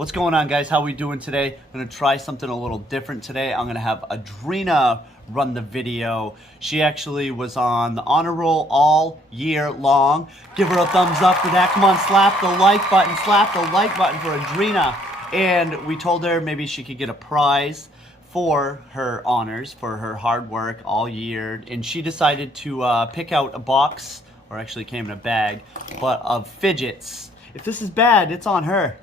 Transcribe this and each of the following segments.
What's going on, guys? How we doing today? I'm gonna try something a little different today. I'm gonna have Adrina run the video. She actually was on the honor roll all year long. Give her a thumbs up for that. Come on, slap the like button. Slap the like button for Adrina. And we told her maybe she could get a prize for her honors, for her hard work all year. And she decided to pick out a box, or actually came in a bag, but of fidgets. If this is bad, it's on her.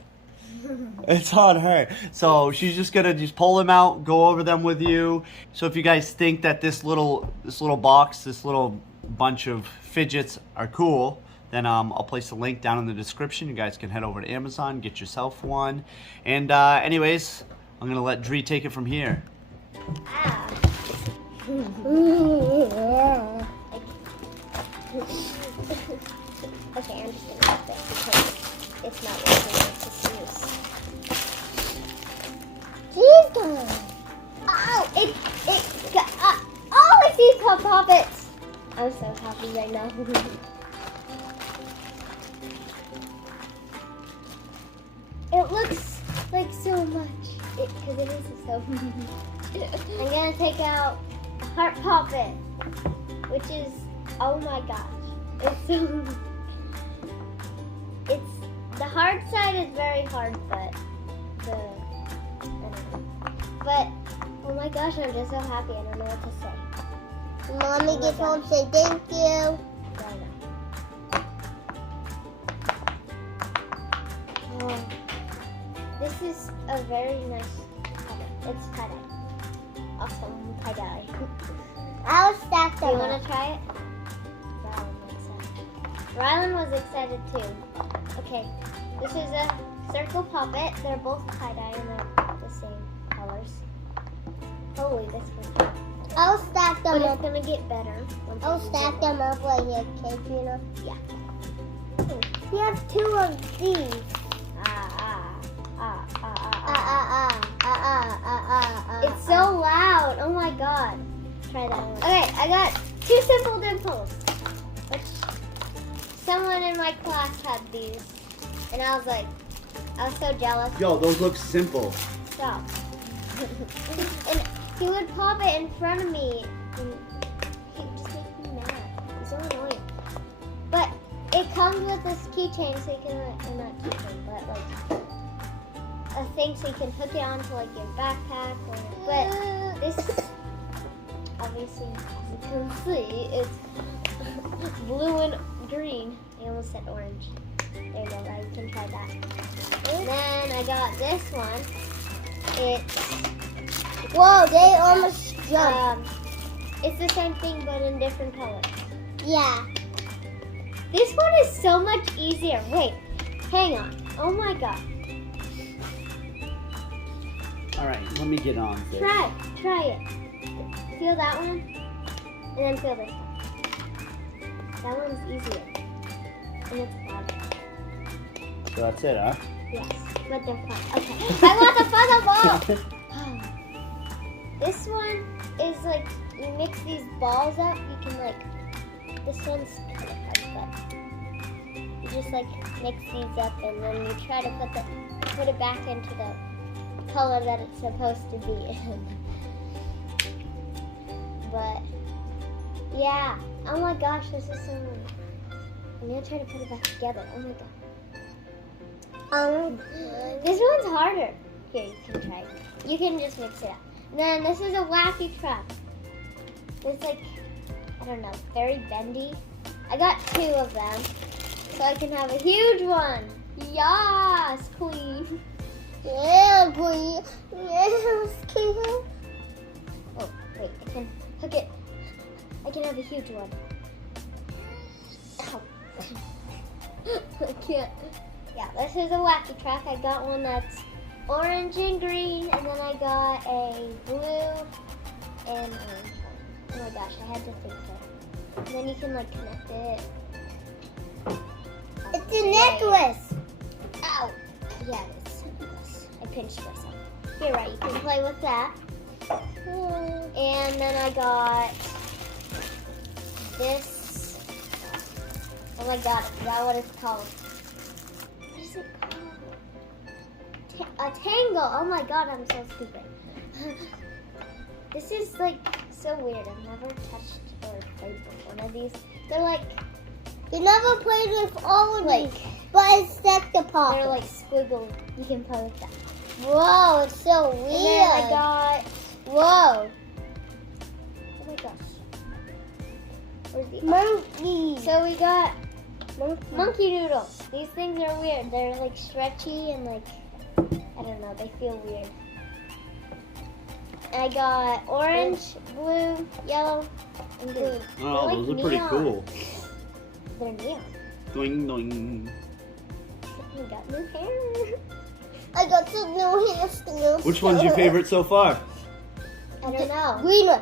It's on her. So she's just gonna pull them out, go over them with you. So if you guys think that this little box, this little bunch of fidgets are cool, then I'll place a link down in the description. You guys can head over to Amazon, get yourself one. And anyways, I'm gonna let Dree take it from here. Okay, I'm just gonna use it because it's not working. It's just loose. Jeez, guys. Oh, it got, oh, I see Pop Poppets. I'm so happy right now. It looks like so much. Because it is so I'm gonna take out a Heart Poppet, which is, oh my gosh. It's so, the hard side is very hard, but oh my gosh, I'm just so happy. I don't know what to say. Mommy gets home, say thank you. Oh, this is a very nice tie-dye. It's tie-dye. Awesome tie-dye. I'll stack them. You want to try it? Rylan was excited too. Okay, this is a circle poppet. They're both tie-dye and they're the same colors. Holy, this one. I'll stack them up. It's gonna get better. I'll stack them up like your cake, you know? Yeah. We have two of these. It's so loud. Oh my god. Try that one. Okay, I got two simple dimples. Which someone in my class had these, and I was so jealous. Yo, those look simple. Stop. And he would pop it in front of me, and he just makes me mad. He's so annoying. But it comes with this keychain, so you can, not keychain, but like a thing so you can hook it onto like your backpack. But this, obviously, as you can see, it's blue and green. I almost said orange. There you go, guys. You can try that. And then I got this one. Whoa, they almost jumped. It's the same thing, but in different colors. Yeah. This one is so much easier. Wait, hang on. Oh my god. All right, let me get on this. Try it. Feel that one, and then feel this one. That one's easier. And it's fun. So that's it, huh? Yes, but they're fun. Okay. I want the fun ball! This one is like, you mix these balls up, you can like, this one's kind of hard, but you just like mix these up and then you try to put it back into the color that it's supposed to be in. But, yeah. Oh my gosh, this is so nice. I'm gonna try to put it back together. Oh my god. This one's harder. Here, you can try it. You can just mix it up. And then this is a wacky truck. It's like, I don't know, very bendy. I got two of them, so I can have a huge one. Yes, queen. Yeah, queen. Yes, queen. Oh, wait, I can hook it. I can have a huge one. Ow. I can't. Yeah, this is a wacky track. I got one that's orange and green, and then I got a blue and orange one. Oh my gosh, I had to think there. And then you can like connect it. It's a necklace. Ow. Yeah, it's a necklace. I pinched myself. Here, right, you can play with that. And then I got this. Oh my god, is that what it's called? What is it called? a tangle. Oh my god, I'm so stupid. This is like so weird. I've never touched or played with one of these. They're like, You never played with all of Like- these, but it's like the pop. they're like squiggle. You can play with that. Whoa, it's so weird. And then I got, Whoa, oh my gosh. Where's the monkey. So we got Monkey. monkey noodles. These things are weird. They're like stretchy and like, I don't know, they feel weird. I got orange, blue, yellow, and green. Oh, They're those like are pretty neon. cool. They're neon. Doing, doing. We got new hair. I got some new hairstyles. Which one's your favorite so far? I don't know. Green one.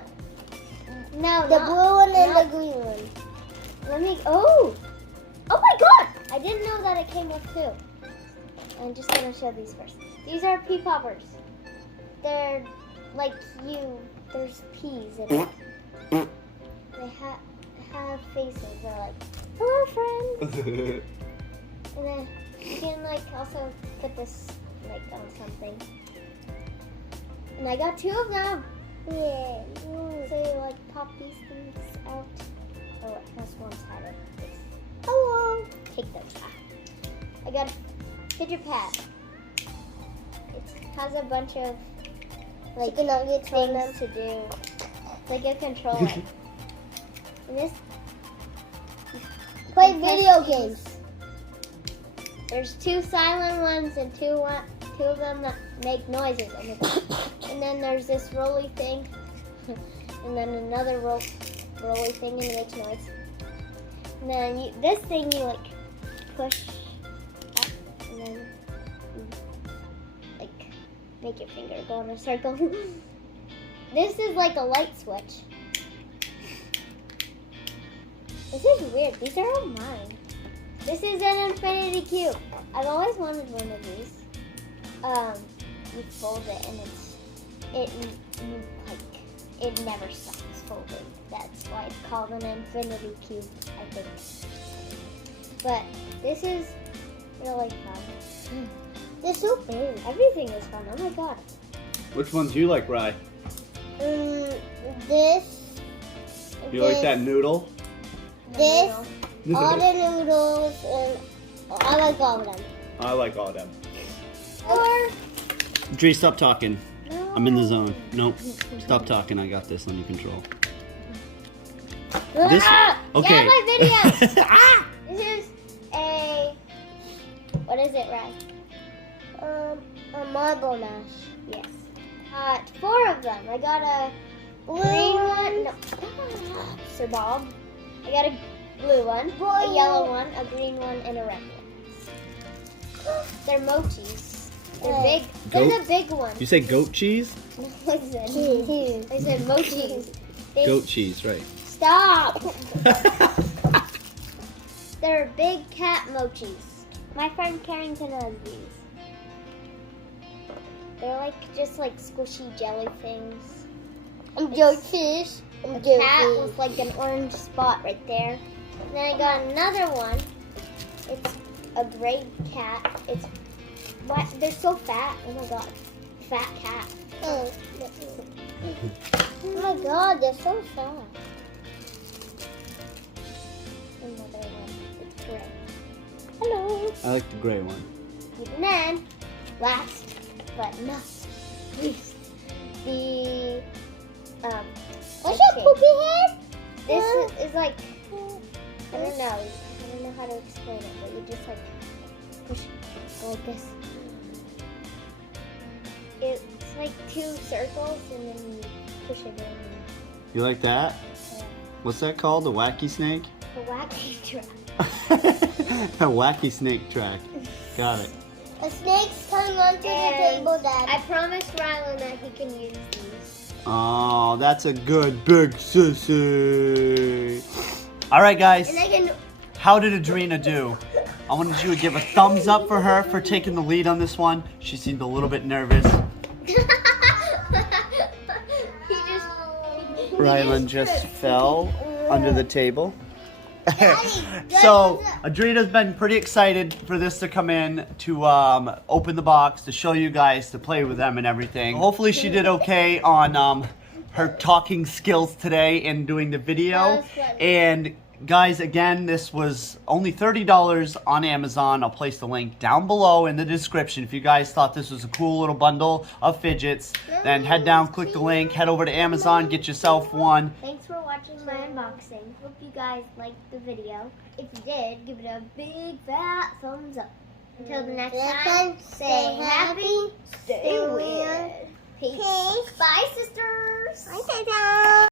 No, The not- blue one and not- the green one. Let me. Oh my God! I didn't know that it came with two. I'm just gonna show these first. These are pea poppers. They're like There's peas in it. They have faces. They're like, hello, friend. And then you can like also put this like on something. And I got two of them. Yeah. So you like pop these things out. Oh, it has one side of this. Hello. Take those back. I got a fidget pad. It has a bunch of like Chicken nuggets on them. things to do. Like a controller. And this Play Press video keys. games. There's two silent ones and two of them that make noises. Oh my God. And then there's this rolly thing, and then another rolly thing and it makes noise. And then this thing you like push up and then you, like make your finger go in a circle. This is like a light switch. This is weird. These are all mine. This is an infinity cube. I've always wanted one of these. You fold it and it never stops folding. That's why it's called an infinity cube, I think. But this is really fun. They're so big. Everything is fun. Oh my God. Which ones do you like, Rye? This. You like that noodle? This. All the noodles, and I like all of them. I like all of them. Or Dre, stop talking. no. I'm in the zone. Nope. Stop talking. I got this under control. This? Ah! Okay. Get out of my video. Ah! This is a, what is it, Ryan? A marble mash. Yes. Got 4 of them. I got a green one. No. Sir Bob. I got a blue one, a yellow one, a green one, and a red one. They're mochis. They're big. They're Goat? the big ones. You say goat cheese? I said mochis. They- Goat cheese, right. Stop. They're big cat mochis. My friend Carrington has these. They're like just like squishy jelly things. I'm joking. A cat with like an orange spot right there. And then I got another one. It's a gray cat. It's what? They're so fat. Oh my God, fat cat. Oh my God, they're so fat. Another one. It's gray. Hello. I like the gray one. And then, last but not least, the What's keychain. your poopy head? This is like, I don't know how to explain it, but you just like push it, go like this. It's like 2 circles and then you push it in. You like that? Yeah. What's that called? The wacky snake? The wacky track. A wacky snake track. Got it. A snake's coming onto the And table, Dad. I promised Rylan that he can use these. Oh, that's a good big sissy. All right, guys. And I can. How did Adrena do? I wanted you to give a thumbs up for her for taking the lead on this one. She seemed a little bit nervous. he just Rylan just fell under the table. So Adrina's been pretty excited for this to come in, to open the box, to show you guys, to play with them and everything. Hopefully she did okay on her talking skills today in doing the video. And guys, again, this was only $30 on Amazon. I'll place the link down below in the description. If you guys thought this was a cool little bundle of fidgets, then head down, click the link, head over to Amazon, get yourself one. Thanks for watching my unboxing. Hope you guys liked the video. If you did, give it a big fat thumbs up. Until the next time, stay happy, stay weird. Peace. Bye, sisters. Bye, Tata.